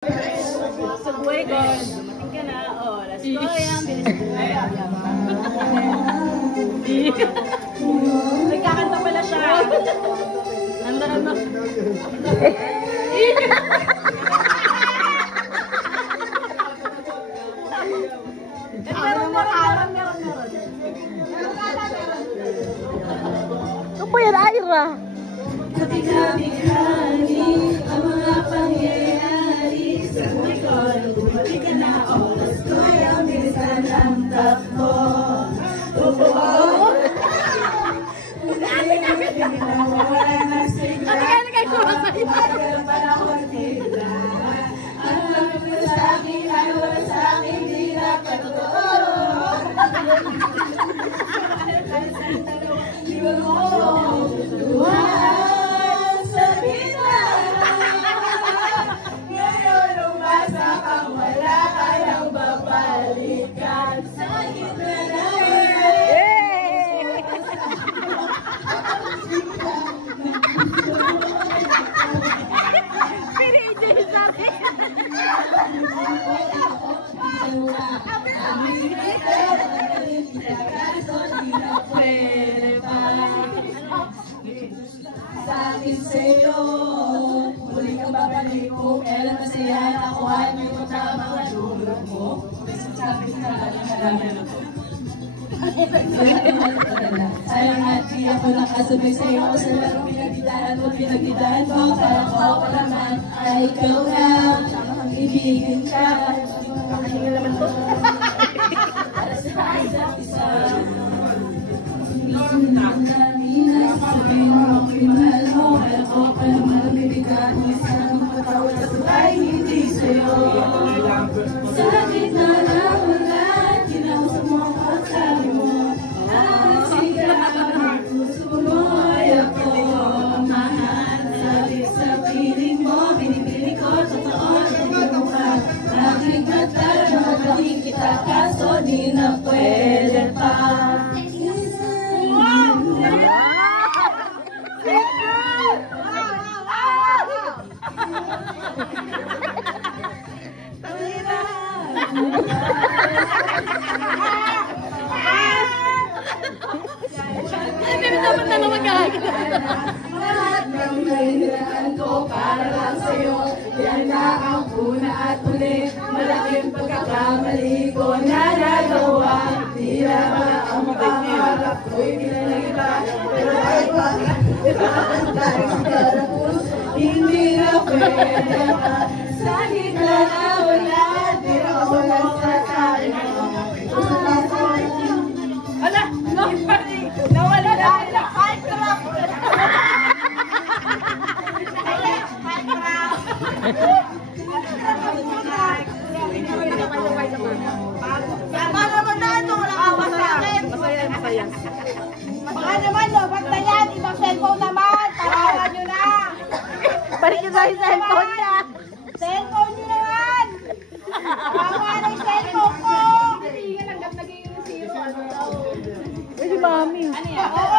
Sa buhay ko, dumating ka na, oras ko yan, bilis ko yan. Nagkakanta pala siya. Nandaran mo. Meron. Ano po yan, Ira? Sa bigla-bighani, ang mga pangyayari sa buhay ko, dumating ka na, oras ko yan, bilisan ang takbo. Sabi sa'yo, muli kang babalik kung kailan masaya nakuha niyo yung tamang tulog mo. Sabi sa alam sayang at di ako nakasabay sa'yo sa larong pinagdidaan mo, pinagdidaan mo. Para ko ako naman ay ikaw lang, ibigin ka. Kakahinga naman to. Para sa isa't isa. Sabihin mo ako'y mahal mo, kaya ko pa naman ang bibigat mo. Isang patawad sa buhay, hindi sa'yo. Sa gitna ng ulan, kinausap mo ako at sabi mo, puso mo ay ako mahal. Sa piling mo, binibili ko, totoo, hindi mo ka. Aking mata, nakakating kita, kaso di na pwede pa. Lahat ng nahiniraan ko para lang sa'yo. Yan na ang una at huli. Malaking pagkakamali ko na nagawa. Di na ba ang pangarap ko'y pinag-iba? Pero ay dahil sa karapos, hindi na pwede pa. Sa gitna na wala, di ako nagsasabi mo. Ala, nawala na sila. Baka naman, lobak na yan. Ibang cellphone naman. Parawan nyo na. Balik nyo sa cellphone niya. Cellphone nyo naman. Parawan na yung cellphone ko. Hindi nga lang naging zero. Si Mami. Ano yan?